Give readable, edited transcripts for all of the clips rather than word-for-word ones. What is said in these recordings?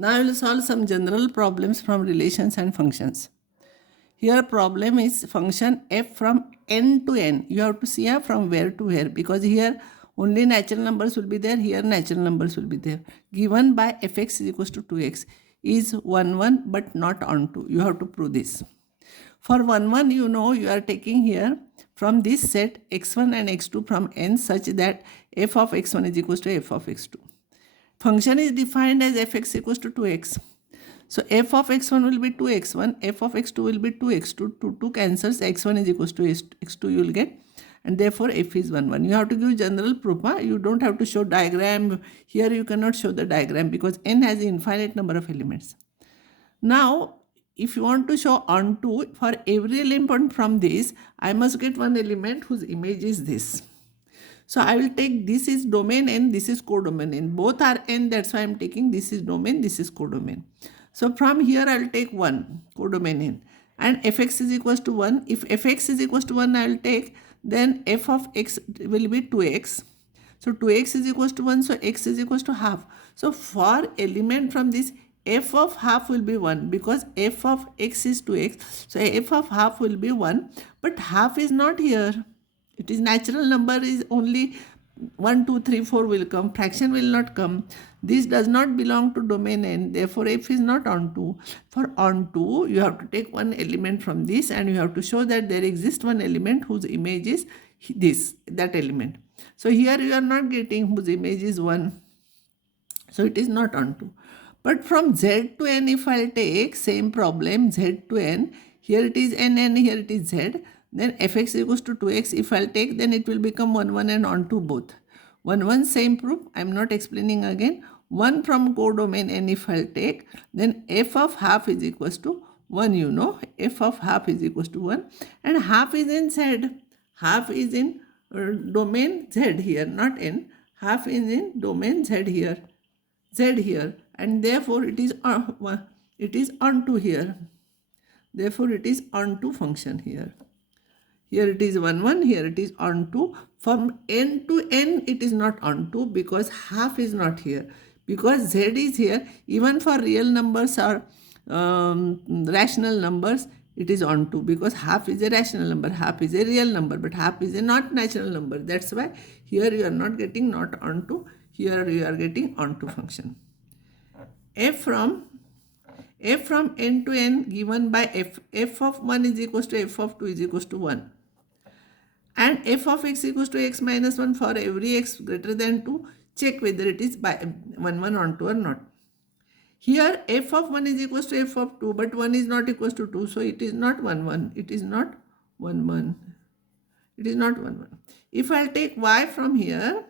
Now I will solve some general problems from relations and functions. Here problem is function f from n to n. You have to see from where to where, because here only natural numbers will be there, here natural numbers will be there. Given by fx is equals to 2x is 1 1 but not onto. You have to prove this. For 1 1 you are taking here from this set x1 and x2 from n such that f of x1 is equals to f of x2. Function is defined as fx equals to 2x. So f of x1 will be 2x1, f of x2 will be 2x2. 2 cancels, x1 is equals to x2 you will get, and therefore f is 1 1. You have to give general proof. You don't have to show diagram. Here you cannot show the diagram because n has an infinite number of elements. Now if you want to show onto, for every element from this I must get one element whose image is this. So I will take this is domain n, this is codomain n. Both are n, that's why I am taking this is domain, this is codomain. So from here I will take 1 codomain n, and fx is equals to 1. If fx is equals to 1 I will take, then f of x will be 2x. So 2x is equals to 1, so x is equals to half. So for element from this, f of half will be 1 because f of x is 2x. So f of half will be 1, but half is not here. It is natural number is only 1, 2, 3, 4 will come. Fraction will not come. This does not belong to domain n. Therefore, f is not onto. For onto, you have to take one element from this and you have to show that there exists one element whose image is that element. So here you are not getting whose image is 1. So it is not onto. But from z to n, if I take same problem, z to n, here it is n, here it is z. Then fx equals to 2x. If I'll take, then it will become 1 1 and onto both. 1 1 same proof. I'm not explaining again. 1 from codomain n if I'll take, then f of half is equals to 1, f of half is equals to 1, and half is in z. Half is in domain z here, not n. Half is in domain z here, and therefore it is onto here. Therefore it is onto function here. Here it is 1 1, here it is onto. From n to n it is not onto because half is not here. Because z is here, even for real numbers or rational numbers, it is onto because half is a rational number, half is a real number, but half is a not natural number. That's why here you are not getting not onto, here you are getting onto function. f from n to n given by f of 1 is equals to f of 2 is equals to 1. And f of x equals to x minus 1 for every x greater than 2, check whether it is by 1 1 onto or not. Here f of 1 is equals to f of 2, but 1 is not equals to 2, so it is not 1 1. It is not 1 1. It is not 1 1. If I take y from here,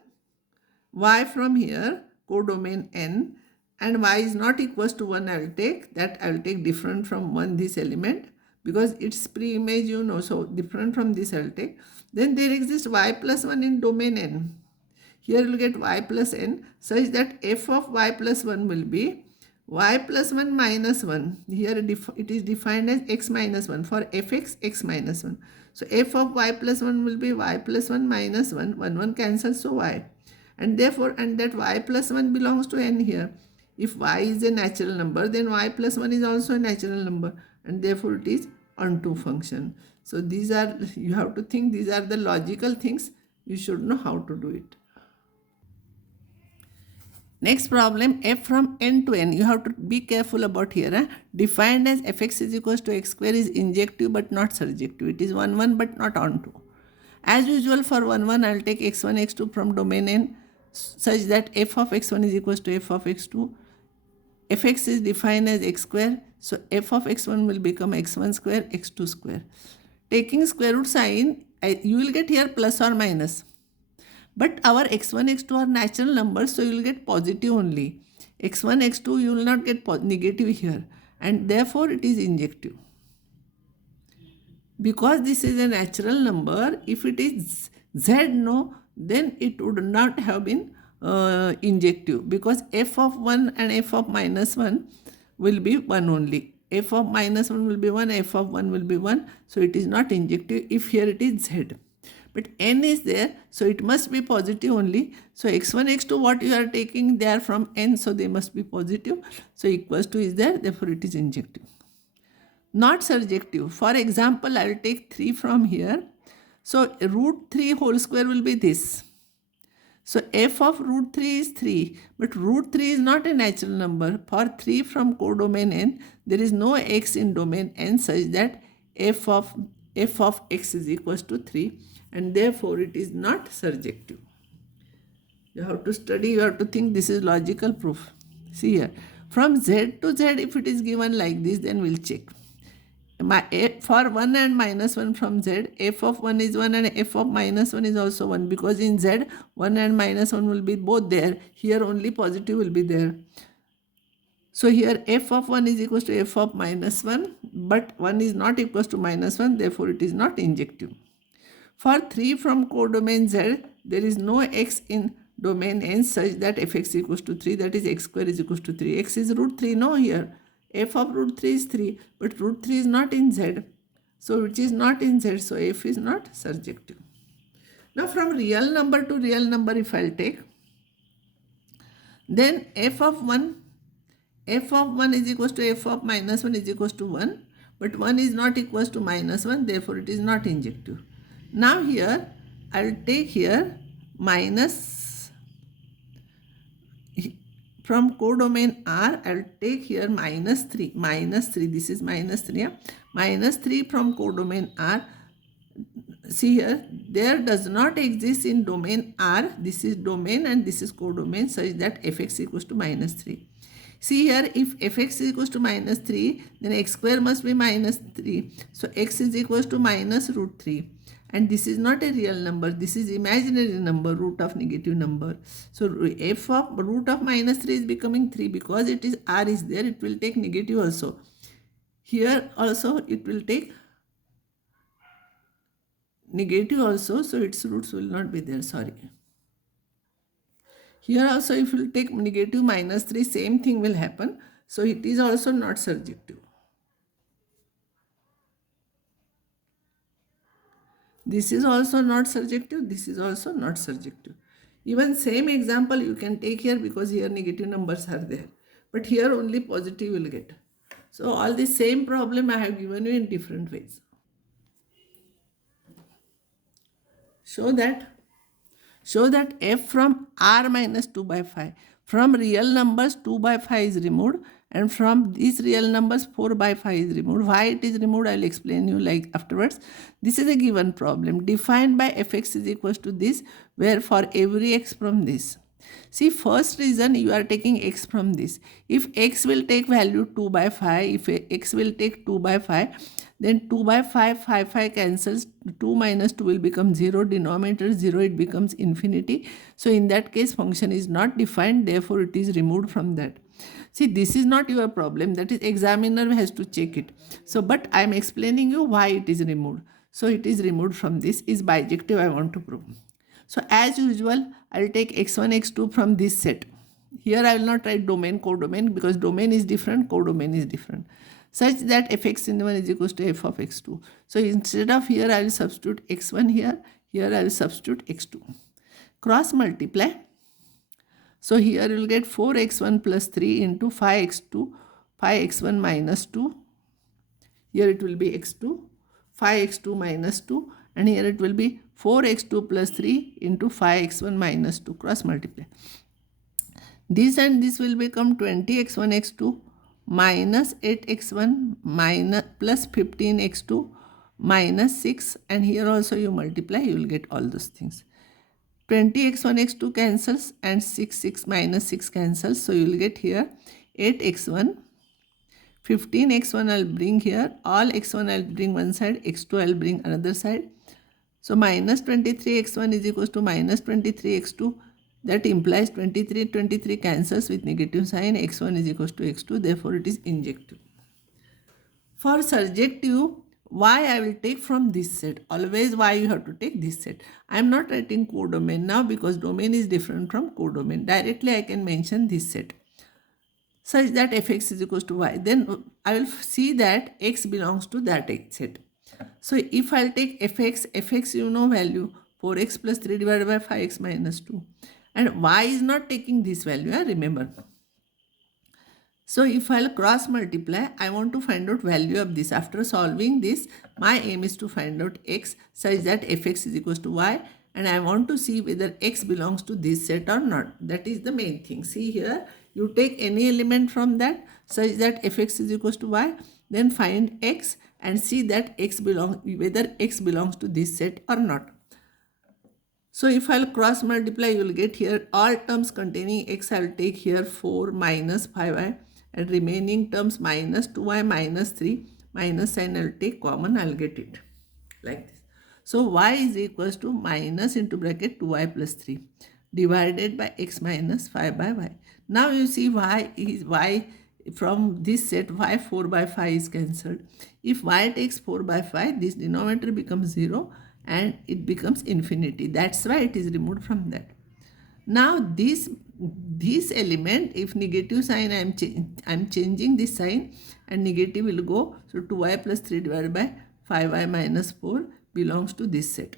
codomain n, and y is not equals to 1, I will take different from 1 this element because it's pre-image, so different from this I will take. Then there exists y plus 1 in domain n. Here you will get y plus n such that f of y plus 1 will be y plus 1 minus 1. Here it is defined as x minus 1 for fx x minus 1. So f of y plus 1 will be y plus 1 minus 1. 1 1 cancels, so y. And therefore, and that y plus 1 belongs to n here. If y is a natural number, then y plus 1 is also a natural number, and therefore it is onto function. So these are, you have to think, these are the logical things. You should know how to do it. Next problem, f from n to n. You have to be careful about here. Defined as fx is equals to x square is injective but not surjective. It is 1 1 but not onto. As usual for 1 1, I will take x1 x2 from domain n such that f of x1 is equals to f of x2. Fx is defined as x square, so f of x1 will become x1 square, x2 square. Taking square root sign, you will get here plus or minus. But our x1, x2 are natural numbers, so you will get positive only. x1, x2, you will not get negative here, and therefore it is injective. Because this is a natural number, if it is z, then it would not have been injective because f of 1 and f of minus 1 will be 1 only. F of minus 1 will be 1, f of 1 will be 1, so it is not injective if here it is z. but n is there, so it must be positive only. So x1, x2, what you are taking, they are from n, so they must be positive. So equals to is there, therefore it is injective. Not surjective. For example, I will take 3 from here. So root 3 whole square will be this. So f of root 3 is 3, but root 3 is not a natural number. For 3 from codomain n, there is no x in domain n such that f of x is equals to 3, and therefore it is not surjective. You have to study, you have to think this is logical proof. See here, from z to z, if it is given like this, then we'll check. For 1 and minus 1 from z, f of 1 is 1 and f of minus 1 is also 1, because in z 1 and minus 1 will be both there. Here only positive will be there. So here f of 1 is equals to f of minus 1, but 1 is not equals to minus 1, therefore it is not injective. For 3 from codomain z, there is no x in domain n such that fx equals to 3, that is x square is equals to 3. X is root 3, no here. F of root 3 is 3, but root 3 is not in z. So which is not in z, so f is not surjective. Now from real number to real number if I will take, then f of 1 is equals to f of minus 1 is equals to 1, but 1 is not equals to minus 1, therefore it is not injective. Now here I will take here minus, from codomain R, I will take here minus 3, this is minus 3, yeah? Minus 3 from codomain R. See here, there does not exist in domain R, this is domain and this is codomain, such that fx equals to minus 3. See here, if fx is equals to minus 3, then x square must be minus 3. So x is equals to minus root 3. And this is not a real number, this is imaginary number, root of negative number. So f of root of minus 3 is becoming 3, because it is r is there, it will take negative also. Here also it will take negative also, so its roots will not be there, sorry. Here also if you will take negative minus 3, same thing will happen. So it is also not surjective. This is also not surjective, this is also not surjective. Even same example you can take here, because here negative numbers are there. But here only positive will get. So all the same problem I have given you in different ways. Show that f from r minus 2 by 5. From real numbers 2 by 5 is removed, and from these real numbers 4 by 5 is removed. Why it is removed, I will explain you like afterwards. This is a given problem defined by fx is equals to this, where for every x from this. See, first reason you are taking x from this. If x will take value 2 by 5, if x will take 2 by 5, then 2 by 5, 5 cancels, 2 minus 2 will become 0, denominator 0, it becomes infinity. So in that case function is not defined, therefore it is removed from that. See, this is not your problem, that is examiner has to check it. So but I am explaining you why it is removed. So it is removed from this, is bijective I want to prove. So as usual, I will take x1, x2 from this set. Here I will not write domain, codomain, because domain is different, codomain is different. Such that fx in 1 is equals to f of x2. So instead of here I will substitute x1 here I will substitute x2. Cross multiply. So here you will get 4x1 plus 3 into 5x2, 5x1 minus 2. Here it will be x2, 5x2 minus 2, and here it will be 4x2 plus 3 into 5x1 minus 2. Cross multiply. This and this will become 20x1 x2 minus 8x1 minus plus 15x2 minus 6, and here also you multiply, you will get all those things. 20x1 x2 cancels and 6 minus 6 cancels, so you will get here 8x1, 15x1 I will bring here, all x1 I will bring one side, x2 I will bring another side. So minus 23x1 is equals to minus 23x2. That implies 23 cancels with negative sign, x1 is equals to x2, therefore it is injective. For surjective, why I will take from this set? Always why you have to take this set. I am not writing codomain now because domain is different from codomain. Directly I can mention this set such that fx is equals to y. Then I will see that x belongs to that set. So if I will take fx you know value 4x plus 3 divided by 5x minus 2. And y is not taking this value, remember. So if I'll cross multiply, I want to find out value of this. After solving this, my aim is to find out x such that fx is equals to y, and I want to see whether x belongs to this set or not. That is the main thing. See here, you take any element from that such that fx is equals to y, then find x and see that whether x belongs to this set or not. So if I'll cross multiply, you will get here all terms containing x. I will take here 4 minus 5y, and remaining terms minus 2y minus 3 minus sign I will take common, I will get it like this. So y is equals to minus into bracket 2y plus 3 divided by x minus 5 by y. Now you see y from this set y 4 by 5 is cancelled. If y takes 4 by 5, this denominator becomes 0 and it becomes infinity. That's why it is removed from that. Now this element, if negative sign, I am changing this sign and negative will go. So 2y plus 3 divided by 5y minus 4 belongs to this set.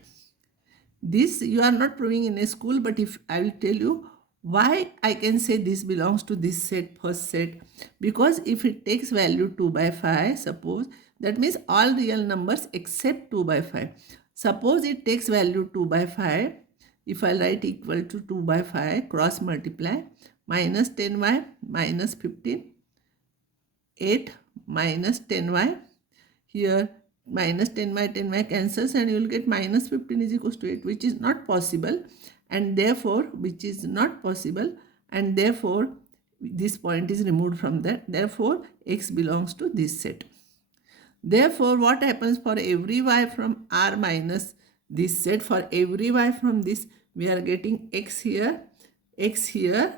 This you are not proving in a school, but if I will tell you why I can say this belongs to this set, first set, because if it takes value 2 by 5, suppose, that means all real numbers except 2 by 5. Suppose it takes value 2 by 5, if I write equal to 2 by 5, cross multiply, minus 10y minus 15, 8 minus 10y, here minus 10y cancels and you will get minus 15 is equals to 8, which is not possible, and therefore this point is removed from that. Therefore x belongs to this set. Therefore, what happens for every y from R minus this set, for every y from this, we are getting x here,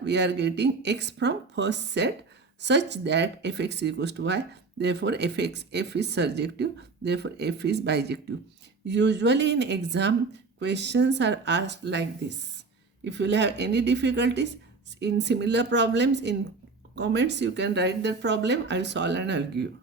we are getting x from first set such that fx is equals to y. Therefore, f is surjective, therefore f is bijective. Usually in exam, questions are asked like this. If you will have any difficulties in similar problems, in comments you can write that problem, I will solve and I will give you.